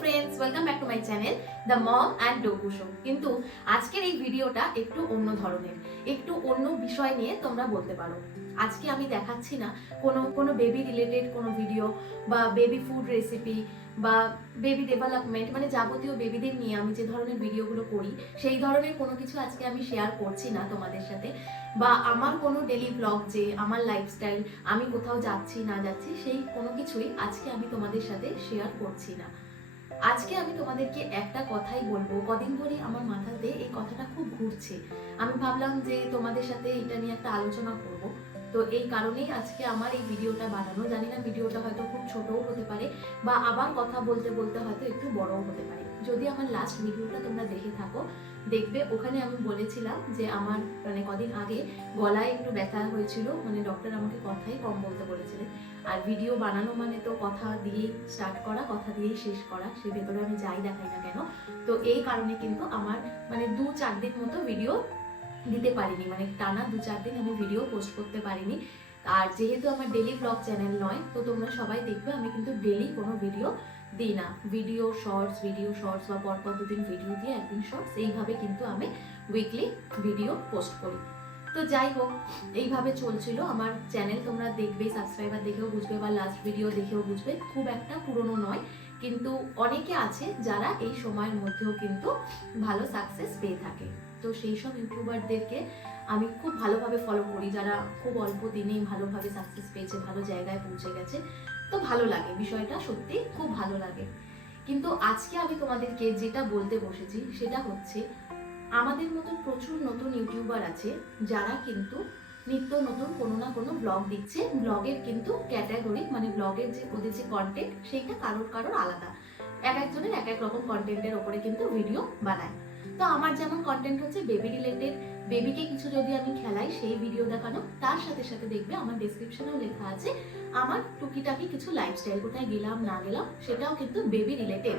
Friends welcome back to my channel the mom and ডোকু show কিন্তু আজকের এই ভিডিওটা একটু অন্য ধরনের, একটু অন্য বিষয় নিয়ে তোমরা বলতে পারো। আজকে আমি দেখাচ্ছি না কোনো কোনো বেবি রিলেটেড কোনো ভিডিও বা বেবি ফুড রেসিপি বা বেবি ডেভেলপমেন্ট মানে যাবতীয় বেবিদের নিয়ে আমি যে ধরনের ভিডিওগুলো করি, সেই ধরনের কোনো কিছু আজকে আমি শেয়ার করছি না তোমাদের সাথে। বা আমার কোনো ডেলি ব্লগ যে আমার লাইফস্টাইল আমি কোথাও যাচ্ছি না যাচ্ছি, সেই কোনো কিছুই আজকে আমি তোমাদের সাথে শেয়ার করছি না। আজকে আমি তোমাদেরকে একটা কথাই বলব। কদিন ধরে আমার মাথাতে এই কথাটা খুব ঘুরছে। আমি ভাবলাম যে তোমাদের সাথে এটা নিয়ে একটা আলোচনা করব। তো এই কারণেই আজকে আমার এই ভিডিওটা বানানো। জানি না ভিডিওটা হয়তো খুব ছোটও হতে পারে বা আবার কথা বলতে বলতে হয়তো একটু বড়ও হতে পারে। যদি আমার লাস্ট ভিডিওটা তোমরা দেখে থাকো, দেখবে ওখানে আমি বলেছিলাম যে আমার মানে কদিন আগে গলায় একটু ব্যথা হয়েছিল মানে ডক্টর আমাকে কথাই কম বলতে বলেছিলেন। আর ভিডিও বানানো মানে তো কথা দিয়েই স্টার্ট করা, কথা দিয়েই শেষ করা, সে ভেতরে আমি যাই দেখাই না কেন। তো এই কারণে কিন্তু আমার মানে দু চার দিন মতো ভিডিও দিতে পারিনি। মানে টানা দু চার দিন আমি ভিডিও পোস্ট করতে পারিনি। আর যেহেতু আমার ডেলি ব্লগ চ্যানেল নয়, তো তোমরা সবাই দেখবে, আমি কিন্তু ডেলি কোনো ভিডিও দিই না। ভিডিও শর্টস ভিডিও শর্টস বা পরপর দুদিন ভিডিও দিয়ে একদিন শর্টস এইভাবে কিন্তু আমি উইকলি ভিডিও পোস্ট করি। তো যাই হোক, এইভাবে চলছিল আমার চ্যানেল তোমরা দেখবে সাবস্ক্রাইবার দেখেও বুঝবে বা লাস্ট ভিডিও দেখেও বুঝবে, খুব একটা পুরনো নয়। কিন্তু অনেকে আছে যারা এই সময়ের মধ্যেও কিন্তু ভালো সাকসেস পেয়ে থাকে। তো সেই সব ইউটিউবারদেরকে আমি খুব ভালোভাবে ফলো করি। যারা খুব অল্প দিনেই ভালোভাবে সাকসেস পেয়েছে, ভালো জায়গায় পৌঁছে গেছে, তো ভালো লাগে। বিষয়টা সত্যি খুব ভালো লাগে। কিন্তু আজকে আমি তোমাদেরকে যেটা বলতে বসেছি, সেটা হচ্ছে আমাদের মতন প্রচুর নতুন ইউটিউবার আছে, যারা কিন্তু নিত্য নতুন কোনো না কোনো ব্লগ দিচ্ছে। ব্লগের কিন্তু ক্যাটাগরি মানে ব্লগের যে ওদের যে কন্টেন্ট সেইটা কারোর কারোর আলাদা। এক একজনের এক এক রকম কন্টেন্টের ওপরে কিন্তু ভিডিও বানায়। তো আমার যেমন কন্টেন্ট হচ্ছে বেবি রিলেটেড বেবিকে কিছু যদি আমি খেলাই সেই ভিডিও দেখানো, তার সাথে সাথে দেখবে আমার ডিসক্রিপশনেও লেখা আছে, আমার টুকিটাকি কিছু লাইফস্টাইল কোথায় গেলাম, না গেলাম, সেটাও কিন্তু বেবি রিলেটেড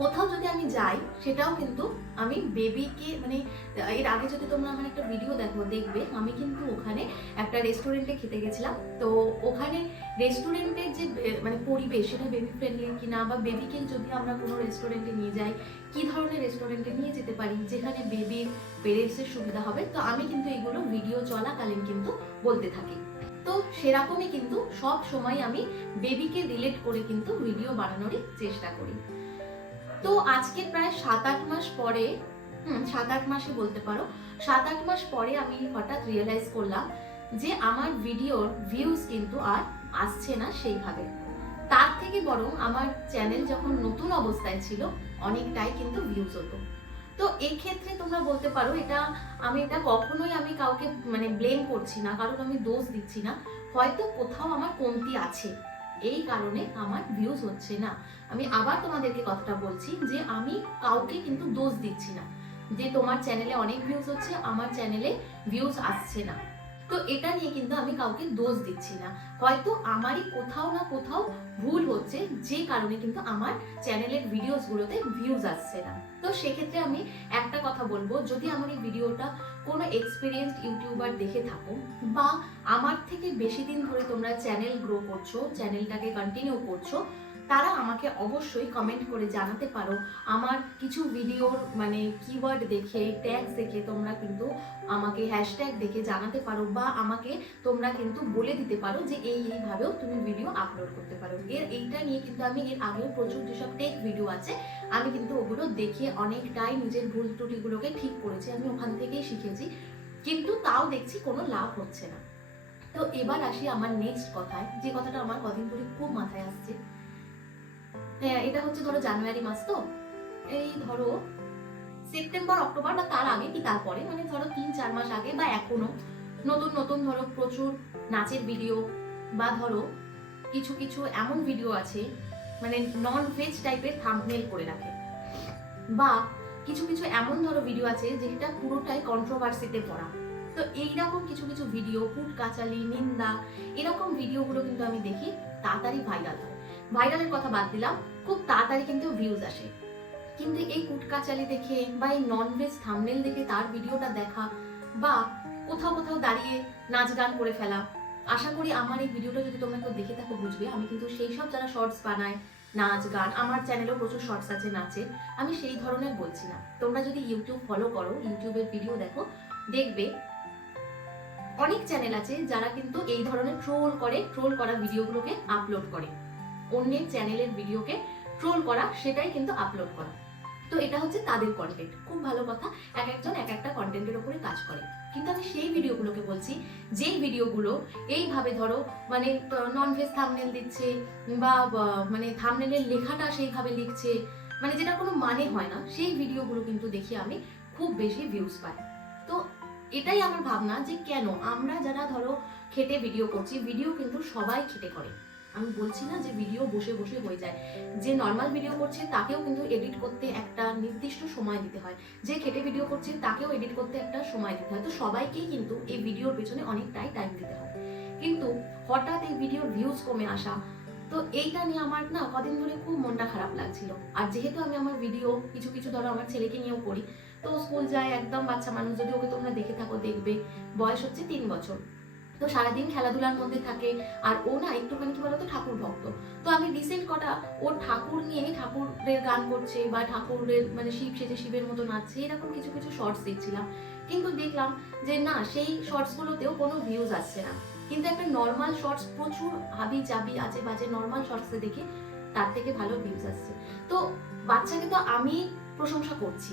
কোথাও যদি আমি যাই, সেটাও কিন্তু আমি বেবিকে মানে এর আগে যদি তোমরা আমার একটা ভিডিও দেখো, দেখবে, আমি কিন্তু ওখানে একটা রেস্টুরেন্টে খেতে গেছিলাম। তো ওখানে রেস্টুরেন্টের যে মানে পরিবেশ, সেটা বেবি ফ্রেন্ডলি কিনা বা বেবিকে যদি আমরা কোনো রেস্টুরেন্টে নিয়ে যাই, কি ধরনের রেস্টুরেন্টে নিয়ে যেতে পারি? যেখানে বেবির পেরেন্টসের সুবিধা হবে? তো আমি কিন্তু এগুলো ভিডিও চলাকালীন কিন্তু বলতে থাকি। তো সেরকমই কিন্তু সব সময় আমি বেবিকে রিলেট করে কিন্তু ভিডিও বানানোরই চেষ্টা করি। তো আজকে প্রায় সাত আট মাস পরে, হুম সাত আট মাসে বলতে পারো সাত আট মাস পরে আমি হঠাৎ রিয়েলাইজ করলাম যে আমার ভিডিওর ভিউজ কিন্তু আর আসছে না সেইভাবে। তার থেকে বরং আমার চ্যানেল যখন নতুন অবস্থায় ছিল, অনেকটাই কিন্তু ভিউজ হতো। তো ক্ষেত্রে তোমরা বলতে পারো, এটা আমি, এটা কখনোই আমি কাউকে মানে ব্লেম করছি না, কারণ আমি দোষ দিচ্ছি না। হয়তো কোথাও আমার কমতি আছে। এই কারণে আমার ভিউজ হচ্ছে না। আমি আবার তোমাদেরকে কথাটা বলছি যে আমি কাউকে কিন্তু দোষ দিচ্ছি না। যে তোমার চ্যানেলে অনেক ভিউজ হচ্ছে, আমার চ্যানেলে ভিউজ আসছে না। তো এটা নিয়ে কিন্তু আমি কাউকে দোষ দিচ্ছি না। হয়তো আমারই কোথাও না কোথাও ভুল হচ্ছে, যে কারণে কিন্তু আমার চ্যানেলের ভিডিওসগুলোতে ভিউজ আসছে না। তো সেক্ষেত্রে আমি একটা কথা বলব, যদি আমার এই ভিডিওটা কোনো এক্সপিরিয়েন্সড ইউটিউবার দেখে থাকো বা আমার থেকে বেশি দিন ধরে তোমরা চ্যানেল গ্রো করছ চ্যানেলটাকে কন্টিনিউ করছ তারা আমাকে অবশ্যই কমেন্ট করে জানাতে পারো। আমার কিছু ভিডিওর মানে কিওয়ার্ড দেখে ট্যাগস দেখে তোমরা কিন্তু আমাকে হ্যাশট্যাগ দেখে জানাতে পারো বা আমাকে তোমরা কিন্তু বলে দিতে পারো যে এই এইভাবেও তুমি ভিডিও আপলোড করতে পারো। এর এইটা নিয়ে কিন্তু আমি এর আগেও প্রচুর যেসব টেক ভিডিও আছে, আমি কিন্তু ওগুলো দেখে অনেকটাই নিজের ভুল ত্রুটিগুলোকে ঠিক করেছি, আমি ওখান থেকেই শিখেছি। কিন্তু তাও দেখছি কোনো লাভ হচ্ছে না। তো এবার আসি আমার নেক্সট কথায়, যে কথাটা আমার কদিন ধরে খুব মাথায় আসছে। হ্যাঁ এটা হচ্ছে ধরো জানুয়ারি মাস তো। এই ধরো সেপ্টেম্বর, অক্টোবর বা তার আগে কি তারপরে? মানে ধরো তিন, চার মাস আগে বা এখনও নতুন নতুন ধরো প্রচুর নাচের ভিডিও বা ধরো কিছু কিছু এমন ভিডিও আছে মানে নন ভেজ টাইপের থাম্বনেল করে রাখে। বা কিছু কিছু এমন ধরো ভিডিও আছে যেটা পুরোটাই কন্ট্রোভার্সিতে পড়া তো এইরকম কিছু কিছু ভিডিও কুট কাচালি, নিন্দা, এরকম ভিডিওগুলো কিন্তু আমি দেখি তাড়াতাড়ি ভাইরাল হয়। ভাইরালের কথা বাদ দিলাম, খুব তাড়াতাড়ি কিন্তু ভিউজ আসে। কিন্তু এই কুটকাচালি দেখে বা এই ননভেজ থামনেল দেখে তার ভিডিওটা দেখা বা কোথাও কোথাও দাঁড়িয়ে নাচ গান করে ফেলা, আশা করি আমার এই ভিডিওটা যদি তোমরা কেউ দেখে থাকো বুঝবে, আমি কিন্তু সেই সব যারা শর্টস বানায়, নাচ গান, আমার চ্যানেলেও প্রচুর শর্টস আছে নাচে, আমি সেই ধরনের বলছি না। তোমরা যদি ইউটিউব ফলো করো ইউটিউবের ভিডিও দেখো, দেখবে অনেক চ্যানেল আছে যারা কিন্তু এই ধরনের ট্রোল করে ট্রোল করা ভিডিওগুলোকে আপলোড করে। অন্যের চ্যানেলের ভিডিওকে ট্রোল করা সেটাই কিন্তু আপলোড করা। তো এটা হচ্ছে তাদের কন্টেন্ট খুব ভালো কথা এক একজন এক একটা কন্টেন্টের উপরে কাজ করে। কিন্তু আমি সেই ভিডিওগুলোকে বলছি যেই ভিডিওগুলো এইভাবে ধরো মানে নন ভেজ থামনেল দিচ্ছে বা, মানে থামনেলের লেখাটা সেইভাবে লিখছে মানে যেটা কোনো মানে হয় না সেই ভিডিওগুলো কিন্তু দেখি আমি খুব বেশি ভিউজ পাই। তো এটাই আমার ভাবনা যে কেন আমরা যারা ধরো খেটে ভিডিও করছি ভিডিও কিন্তু সবাই খেটে করে। আমি বলছি না যে ভিডিও বসে বসে হয়ে যায়। যে নর্মাল ভিডিও করছে তাকেও কিন্তু এডিট করতে একটা নির্দিষ্ট সময় দিতে হয়। যে খেটে ভিডিও করছে তাকেও এডিট করতে একটা সময় দিতে হয়। তো সবাইকেই কিন্তু এই ভিডিওর পেছনে অনেকটাই টাইম দিতে হয়। কিন্তু হঠাৎ এই ভিডিওর ভিউজ কমে আসা, তো এইটা নিয়ে আমার না কদিন ধরে খুব মনটা খারাপ লাগছিল। আর যেহেতু আমি আমার ভিডিও কিছু কিছু ধরো আমার ছেলেকে নিয়েও করি, তো স্কুল যায়, একদম বাচ্চা মানুষ, যদি ওকে তোমরা দেখে থাকো, দেখবে, বয়স হচ্ছে তিন বছর। তো সারাদিন খেলাধুলার মধ্যে থাকে, আর ও না একটুখানি কি বলতো ঠাকুর ভক্ত। তো আমি রিসেন্ট কটা ও ঠাকুর নিয়ে ঠাকুরের গান করছে বা ঠাকুরের মানে শিব সেজে শিবের মতো নাচছে, এরকম কিছু কিছু শর্টস দেখছিলাম। কিন্তু দেখলাম যে না, সেই শর্টসগুলোতেও কোনো ভিউজ আসছে না। কিন্তু একটা নর্মাল শর্টস প্রচুর হাবি চাবি আছে বাজে নর্মাল শর্টসে দেখে তার থেকে ভালো ভিউজ আসছে। তো বাচ্চাকে তো আমি প্রশংসা করছি।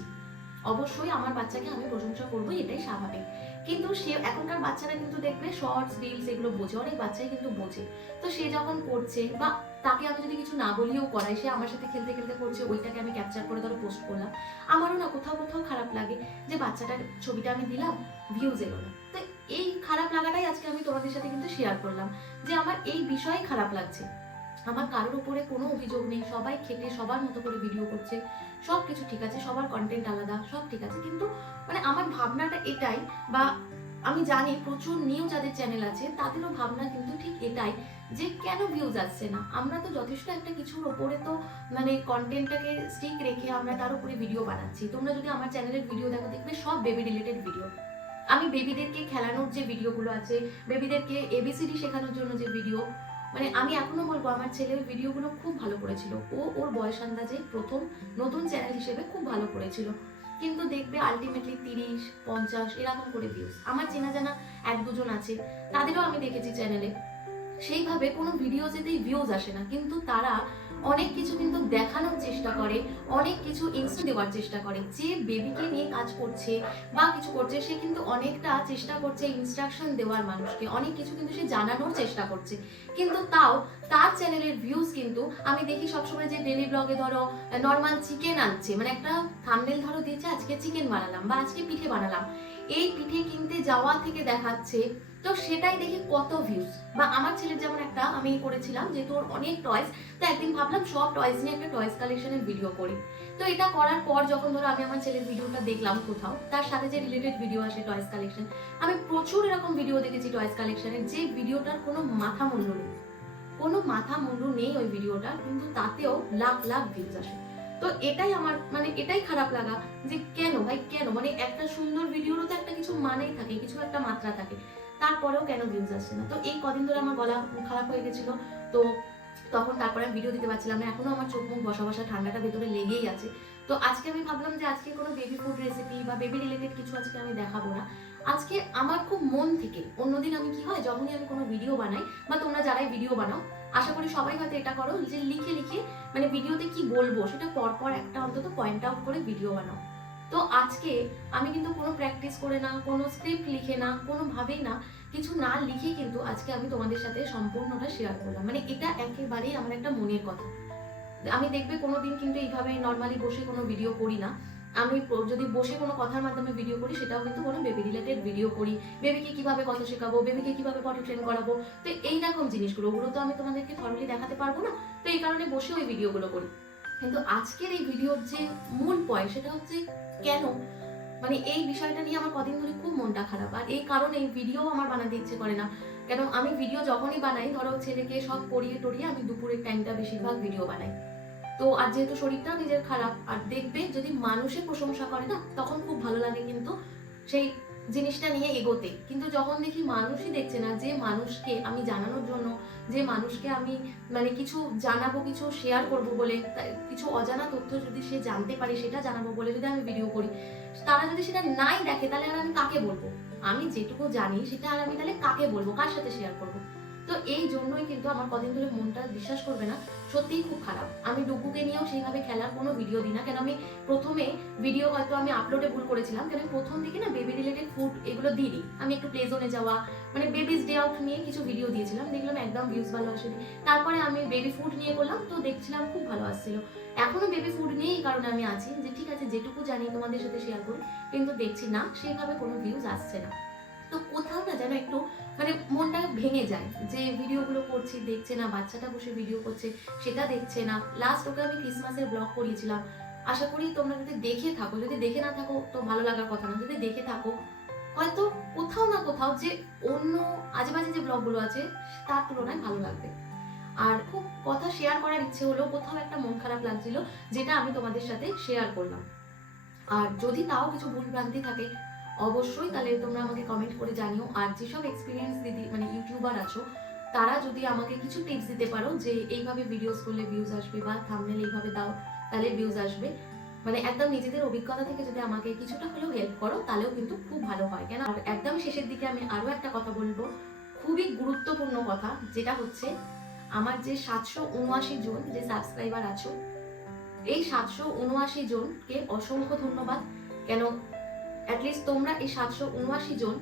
অবশ্যই আমার বাচ্চাকে আমি প্রশংসা করব, এটাই স্বাভাবিক। কিন্তু সে এখনকার বাচ্চারা কিন্তু দেখবে শর্টস রিলস এগুলো বোঝে, অনেক বাচ্চাই কিন্তু বোঝে। তো সে যখন করছে বা তাকে আমি যদি কিছু না বলিও করাই, সে আমার সাথে খেলতে খেলতে করছে, ওইটাকে আমি ক্যাপচার করে ধরো পোস্ট করলাম, আমারও না কোথাও কোথাও খারাপ লাগে যে বাচ্চাটার ছবিটা আমি দিলাম ভিউজ এলো না। তো এই খারাপ লাগাটাই আজকে আমি তোমাদের সাথে কিন্তু শেয়ার করলাম যে আমার এই বিষয়ে খারাপ লাগছে। আমার কারোর উপরে কোনো অভিযোগ নেই, সবাই খেটে সবার মতো করে ভিডিও করছে সব কিছু ঠিক আছে, সবার কন্টেন্ট আলাদা, সব ঠিক আছে। কিন্তু মানে আমার ভাবনাটা এটাই বা আমি জানি প্রচুর নিউ যাদের চ্যানেল আছে, তাদেরও ভাবনা কিন্তু ঠিক এটাই যে কেন ভিউজ আসছে না। আমরা তো যথেষ্ট একটা কিছুর ওপরে তো মানে কন্টেন্টটাকে স্টিক রেখে আমরা তার উপরে ভিডিও বানাচ্ছি। তোমরা যদি আমার চ্যানেলের ভিডিও দেখো, দেখবে সব বেবি রিলেটেড ভিডিও আমি বেবিদেরকে খেলানোর যে ভিডিওগুলো আছে বেবিদেরকে এবিসিডি শেখানোর জন্য যে ভিডিও মানে আমি এখনও বলব, আমার ছেলের ভিডিওগুলো খুব ভালো করেছিল। ও ওর বয়স আন্দাজে প্রথম নতুন চ্যানেল হিসেবে খুব ভালো করেছিল। কিন্তু দেখবে আলটিমেটলি তিরিশ, পঞ্চাশ, এরকম করে ভিউজ আমার চেনা জানা এক দুজন আছে, তাদেরও আমি দেখেছি চ্যানেলে সেইভাবে কোনো ভিডিও যেতেই ভিউজ আসে না। কিন্তু তারা অনেক কিছু কিন্তু দেখানোর চেষ্টা করে, অনেক কিছু ইনস্টা দেওয়ার চেষ্টা করে। যে বেবিকে নিয়ে কাজ করছে বা কিছু করছে, সে কিন্তু অনেকটা চেষ্টা করছে ইনস্ট্রাকশন দেওয়ার মানুষকে, অনেক কিছু কিন্তু সে জানানোর চেষ্টা করছে। কিন্তু তাও তার চ্যানেলের ভিউজ কিন্তু আমি দেখি সবসময় যে ডেলি ব্লগে ধরো নর্মাল চিকেন আনছে মানে একটা থামনেল ধরো দিয়েছে, আজকে চিকেন বানালাম বা আজকে পিঠে বানালাম। এই পিঠে কিনতে যাওয়া থেকে দেখাচ্ছে তো সেটাই দেখি কত ভিউজ বা আমার ছেলের যেমন একটা আমি করেছিলাম যেহেতু ওর অনেক টয়েস তো একদিন ভাবলাম সব টয়েস নিয়ে একটা টয়েস কালেকশনের ভিডিও করি। তো এটা করার পর যখন ধরো আমি আমার ছেলের ভিডিওটা দেখলাম কোথাও, তার সাথে যে রিলেটেড ভিডিও আসে টয়েস কালেকশন আমি প্রচুর এরকম ভিডিও দেখেছি টয়েস কালেকশনের যে ভিডিওটার কোনো মাথা মূল্য নেই। কোনো মাথা মূল্য নেই ওই ভিডিওটার কিন্তু তাতেও লাখ লাখ ভিউজ আসে। তো এটাই আমার মানে এটাই খারাপ লাগা যে কেন ভাই, কেন? মানে একটা সুন্দর ভিডিওরও তো একটা কিছু মানেই থাকে, কিছু একটা মাত্রা থাকে। তারপরেও কেন ভিউজ আসছে না? তো এই কদিন ধরে আমার গলা খারাপ হয়ে গেছিল। তো তখন তারপরে আমি ভিডিও দিতে পারছিলাম না। এখনও আমার চোখ মুখ বসা বসা ঠান্ডাটা ভেতরে লেগেই আছে। তো আজকে আমি ভাবলাম যে আজকে কোনো বেবি ফুড রেসিপি বা বেবি রিলেটেড কিছু আজকে আমি দেখাবো না। আজকে আমার খুব মন থেকে, অন্যদিন আমি কি হয়, যখনই আমি কোনো ভিডিও বানাই, বা তোমরা যারাই ভিডিও বানাও, আশা করি সবাই হয়তো এটা করো যে লিখে লিখে মানে ভিডিওতে কি বলব, সেটা পরপর একটা অন্তত পয়েন্ট আউট করে ভিডিও বানাও। তো আজকে আমি কিন্তু কোনো প্র্যাকটিস করে না, কোনো স্ক্রিপ্ট লিখে না, কোনোভাবেই না, কিছু না লিখে কিন্তু আজকে আমি তোমাদের সাথে সম্পূর্ণটা শেয়ার করলাম। মানে এটা একেবারেই আমার একটা মনের কথা। আমি দেখবে কোনোদিন কিন্তু এইভাবে নর্মালি বসে কোনো ভিডিও করি না। আমি যদি বসে কোনো কথার মাধ্যমে ভিডিও করি, সেটাও কিন্তু কোনো বেবি রিলেটেড ভিডিও করি। বেবিকে কীভাবে কথা শেখাবো বেবিকে কীভাবে পটি ট্রেন করাবো, তো এইরকম জিনিসগুলো, ওগুলো তো আমি তোমাদেরকে থরলি দেখাতে পারব না। তো এই কারণে বসে ওই ভিডিওগুলো করি। কিন্তু আজকের এই ভিডিওর যে মূল পয়েন্ট সেটা হচ্ছে কেন? মানে এই বিষয়টা নিয়ে আমার কদিন ধরে খুব মনটা খারাপ। আর এই কারণে ভিডিও আমার বানাতে ইচ্ছে করে না। কেন? আমি ভিডিও যখনই বানাই, ধরো ছেলেকে সব পড়িয়ে টড়িয়ে আমি দুপুরের টাইমটা বেশিরভাগ ভিডিও বানাই। তো আর যেহেতু শরীরটা নিজের খারাপ, আর দেখবে যদি মানুষে প্রশংসা করে না, তখন খুব ভালো লাগে কিন্তু সেই জিনিসটা নিয়ে এগোতে। কিন্তু যখন দেখি মানুষই দেখছে না, যে মানুষকে আমি জানানোর জন্য, যে মানুষকে আমি মানে কিছু জানাব, কিছু শেয়ার করব বলে কিছু অজানা তথ্য যদি সে জানতে পারে, সেটা জানাব বলে যদি আমি ভিডিও করি, তারা যদি সেটা নাই দেখে, তাহলে আর আমি কাকে বলব? আমি যেটুকু জানি, সেটা আর আমি তাহলে কাকে বলব? কার সাথে শেয়ার করব? তো এই জন্যই কিন্তু আমার কদিন ধরে মনটা বিশ্বাস করবে না, সত্যিই খুব খারাপ। আমি ডুগুকে নিয়েও সেইভাবে খেলার কোনো ভিডিও দিই না। কেন আমি প্রথমে ভিডিও হয়তো আমি আপলোডে ভুল করেছিলাম, কেন প্রথম দিকে না বেবি রিলেটেড ফুড এগুলো দিই আমি একটু প্লে জোনে যাওয়া মানে বেবিস ডে আউট নিয়ে কিছু ভিডিও দিয়েছিলাম, দেখলাম একদম ভিউজ ভালো আসেনি। তারপরে আমি বেবি ফুড নিয়ে করলাম, তো দেখছিলাম খুব ভালো আসছিল। এখনও বেবি ফুড নিয়েই কারণে আমি আছি যে ঠিক আছে, যেটুকু জানি তোমাদের সাথে শেয়ার করি, কিন্তু দেখছি না, সেইভাবে কোনো ভিউজ আসছে না। ভেঙে যায়। যে ভিডিওগুলো করছি, দেখছে না, বাচ্চাটা বসে ভিডিও করছে, সেটা দেখছে না। লাস্ট ওকে আমি ক্রিসমাসের ব্লগ করিয়েছিলাম। আশা করি তোমরা যদি দেখে থাকো, যদি দেখে না থাকো তো ভালো লাগার কথা না। যদি দেখে থাকো, হয়তো কোথাও না কোথাও যে অন্য আজেবাজে যে ব্লগগুলো আছে, তার তুলনায় ভালো লাগবে। আর খুব কথা শেয়ার করার ইচ্ছে হলো কোথাও একটা মন খারাপ লাগছিল, যেটা আমি তোমাদের সাথে শেয়ার করলাম। আর যদি তাও কিছু ভুল ভ্রান্তি থাকে অবশ্যই তাহলে তোমরা আমাকে কমেন্ট করে জানিও। আর যেসব এক্সপিরিয়েন্স দিদি মানে ইউটিউবার আছো, তারা যদি আমাকে কিছু টিপস দিতে পারো যে এইভাবে ভিডিওস করলে ভিউজ আসবে বা থামনেল এইভাবে দাও, তাহলে ভিউজ আসবে। মানে একদম নিজেদের অভিজ্ঞতা থেকে যদি আমাকে কিছুটা হলেও হেল্প করো, তাহলেও কিন্তু খুব ভালো হয়। কেন? আর একদম শেষের দিকে আমি আরও একটা কথা বলব। খুবই গুরুত্বপূর্ণ কথা, যেটা হচ্ছে আমার যে সাতশো উনআশি জন যে সাবস্ক্রাইবার আছো, এই সাতশো উনআশি জনকে অসংখ্য ধন্যবাদ। কেন? অ্যাটলিস্ট তোমরা এই সাতশো উনআশি জন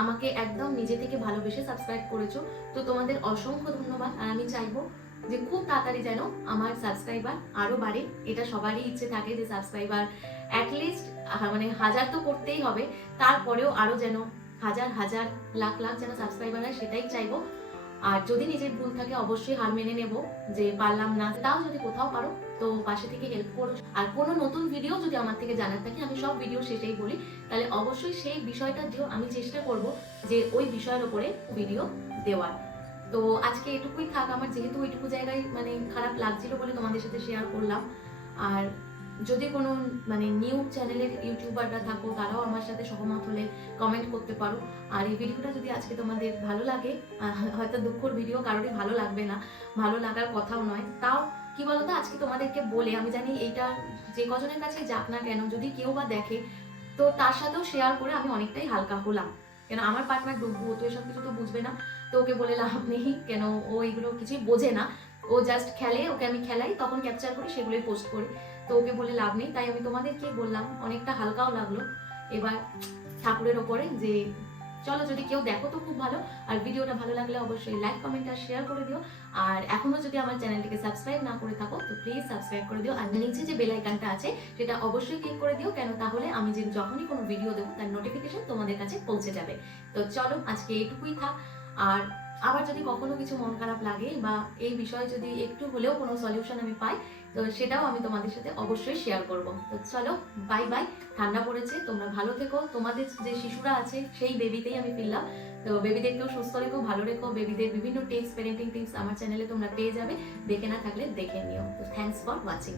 আমাকে একদম নিজে থেকে ভালোবেসে সাবস্ক্রাইব করেছ। তো তোমাদের অসংখ্য ধন্যবাদ। আর আমি চাইব যে খুব তাড়াতাড়ি যেন আমার সাবস্ক্রাইবার আরও বাড়ে। এটা সবারই ইচ্ছে থাকে যে সাবস্ক্রাইবার অ্যাটলিস্ট মানে হাজার তো করতেই হবে। তারপরেও আরও যেন হাজার হাজার, লাখ লাখ যেন সাবস্ক্রাইবার হয়, সেটাই চাইব। আর যদি নিজের ভুল থাকে, অবশ্যই হার মেনে নেব যে পারলাম না। তাও যদি কোথাও পারো, তো পাশে থেকে হেল্প করো। আর কোনো নতুন ভিডিও যদি আমার থেকে জানার থাকে, আমি সব ভিডিও শেষেই বলি। তাহলে অবশ্যই সেই বিষয়টা দিয়েও আমি চেষ্টা করব যে ওই বিষয়ের ওপরে ভিডিও দেওয়ার। তো আজকে এটুকুই থাক। আমার যেহেতু ওইটুকু জায়গায় মানে খারাপ লাগছিল বলে তোমাদের সাথে শেয়ার করলাম। আর যদি কোনো মানে নিউ চ্যানেলের ইউটিউবাররা থাকো, তারাও আমার সাথে সহমত হলে কমেন্ট করতে পারো। আর এই ভিডিওটা যদি আজকে তোমাদের ভালো লাগে হয়তো দুঃখর ভিডিও কারোরই ভালো লাগবে না, ভালো লাগার কথাও নয়। তাও, কি বলতো, আজকে তোমাদেরকে বলে, আমি জানি এইটা যে কজনের কাছে যাক না কেন, যদি কেউ বা দেখে, তো তার সাথেও শেয়ার করে আমি অনেকটাই হালকা হলাম। কেন, আমার পার্টনার ডুববো তো এসব কিছু তো বুঝবে না, তো ওকে বলে লাভ নেই, কেন, ও এগুলো কিছুই বোঝে না। ও জাস্ট খেলে, ওকে আমি খেলাই, তখন ক্যাপচার করি, সেগুলোই পোস্ট করি। তো ওকে বলে লাভ নেই, তাই আমি তোমাদেরকে বললাম, অনেকটা হালকাও লাগল। এবার ঠাকুরের ওপরে যে, চলো যদি কেউ দেখো তো খুব ভালো। আর ভিডিওটা ভালো লাগলে অবশ্যই লাইক কমেন্ট আর শেয়ার করে দিও। আর এখনও যদি আমার চ্যানেলটিকে সাবস্ক্রাইব না করে থাকো, তো প্লিজ সাবস্ক্রাইব করে দিও। আর নিচে যে বেল আইকনটা আছে, সেটা অবশ্যই ক্লিক করে দিও। কেন? তাহলে আমি যে যখনই কোনো ভিডিও দেবো, তার নোটিফিকেশন তোমাদের কাছে পৌঁছে যাবে। তো চলো, আজকে এইটুকুই থাক। আর আবার যদি কখনো কিছু মন খারাপ লাগে বা এই বিষয়ে যদি একটু হলেও কোনো সলিউশন আমি পাই, তো সেটাও আমি তোমাদের সাথে অবশ্যই শেয়ার করব। তো চলো বাই বাই ঠান্ডা পড়েছে, তোমরা ভালো থেকো। তোমাদের যে শিশুরা আছে, সেই বেবিতেই আমি ফিরলাম। তো বেবিদেরকেও সুস্থ রেখো, ভালো রেখো। বেবিদের বিভিন্ন টিপস প্যারেন্টিং টিপস আমার চ্যানেলে তোমরা পেয়ে যাবে। দেখে না থাকলে দেখে নিও। তো থ্যাংকস ফর ওয়াচিং